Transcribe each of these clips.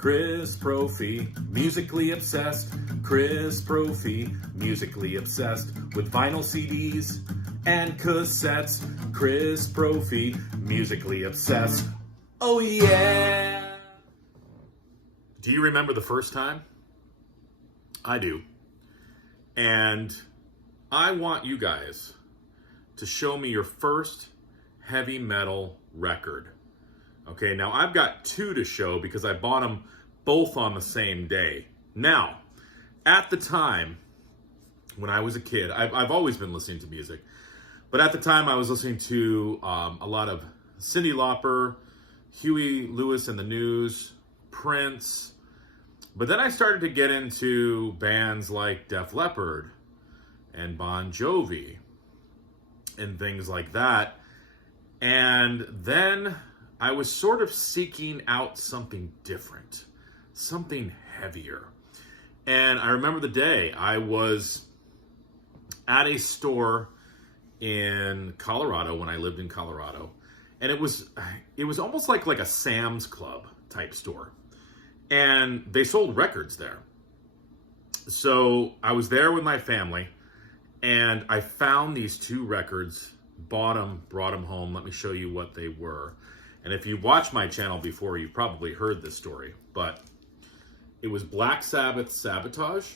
Chris Brophy, musically obsessed. Chris Brophy, musically obsessed with vinyl CDs and cassettes. Chris Brophy, musically obsessed. Oh yeah! Do you remember the first time? I do. And I want you guys to show me your first heavy metal record. Okay, now I've got two to show because I bought them both on the same day. Now, at the time, when I was a kid, I've always been listening to music, but at the time I was listening to a lot of Cyndi Lauper, Huey Lewis and the News, Prince, but then I started to get into bands like Def Leppard and Bon Jovi and things like that. And then I was sort of seeking out something different, something heavier. And I remember the day I was at a store in Colorado when I lived in Colorado. And it was almost like a Sam's Club type store. And they sold records there. So I was there with my family and I found these two records, bought them, brought them home. Let me show you what they were. And if you watched my channel before, you've probably heard this story, but it was Black Sabbath's Sabotage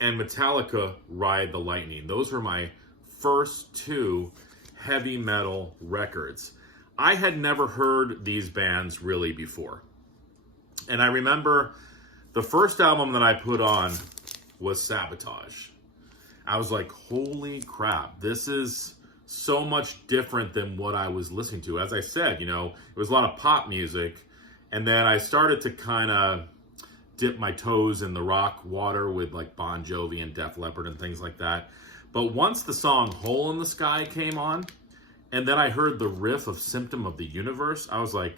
and Metallica Ride the Lightning. Those were my first two heavy metal records. I had never heard these bands really before. And I remember the first album that I put on was Sabotage. I was like, holy crap, this is so much different than what I was listening to. As I said, it was a lot of pop music. And then I started to kind of dip my toes in the rock water with like Bon Jovi and Def Leppard and things like that. But once the song Hole in the Sky came on, and then I heard the riff of Symptom of the Universe, I was like,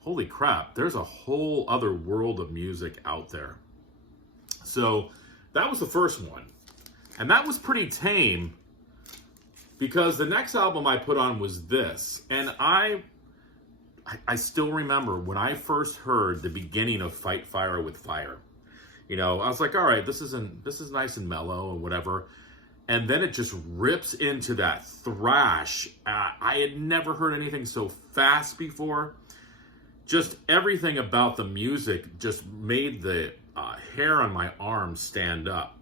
holy crap, there's a whole other world of music out there. So that was the first one. And that was pretty tame because the next album I put on was this. And I still remember when I first heard the beginning of Fight Fire with Fire. I was like, all right, this is nice and mellow and whatever. And then it just rips into that thrash. I had never heard anything so fast before. Just everything about the music just made the hair on my arms stand up.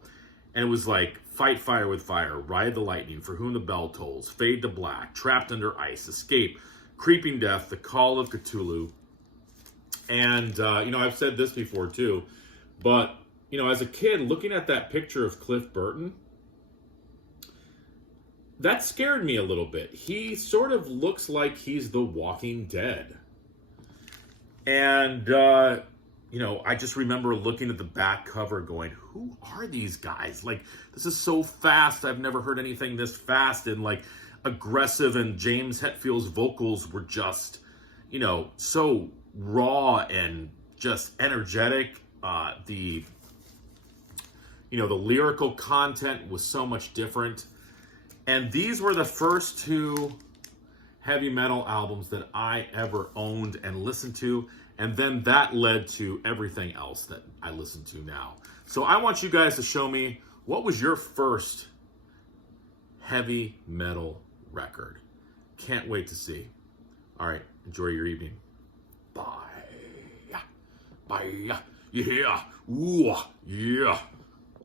And it was like Fight Fire with Fire, Ride the Lightning, For Whom the Bell Tolls, Fade to Black, Trapped Under Ice, Escape, Creeping Death, The Call of Cthulhu. And, I've said this before too, but, as a kid, looking at that picture of Cliff Burton, that scared me a little bit. He sort of looks like he's the Walking Dead. And, I just remember looking at the back cover going, who are these guys? Like, this is so fast. I've never heard anything this fast and, like, aggressive. And James Hetfield's vocals were just, so raw and just energetic. The lyrical content was so much different. And these were the first two heavy metal albums that I ever owned and listened to. And then that led to everything else that I listen to now. So I want you guys to show me, what was your first heavy metal record? Can't wait to see. All right, enjoy your evening. Bye. Bye. Yeah. Ooh, yeah.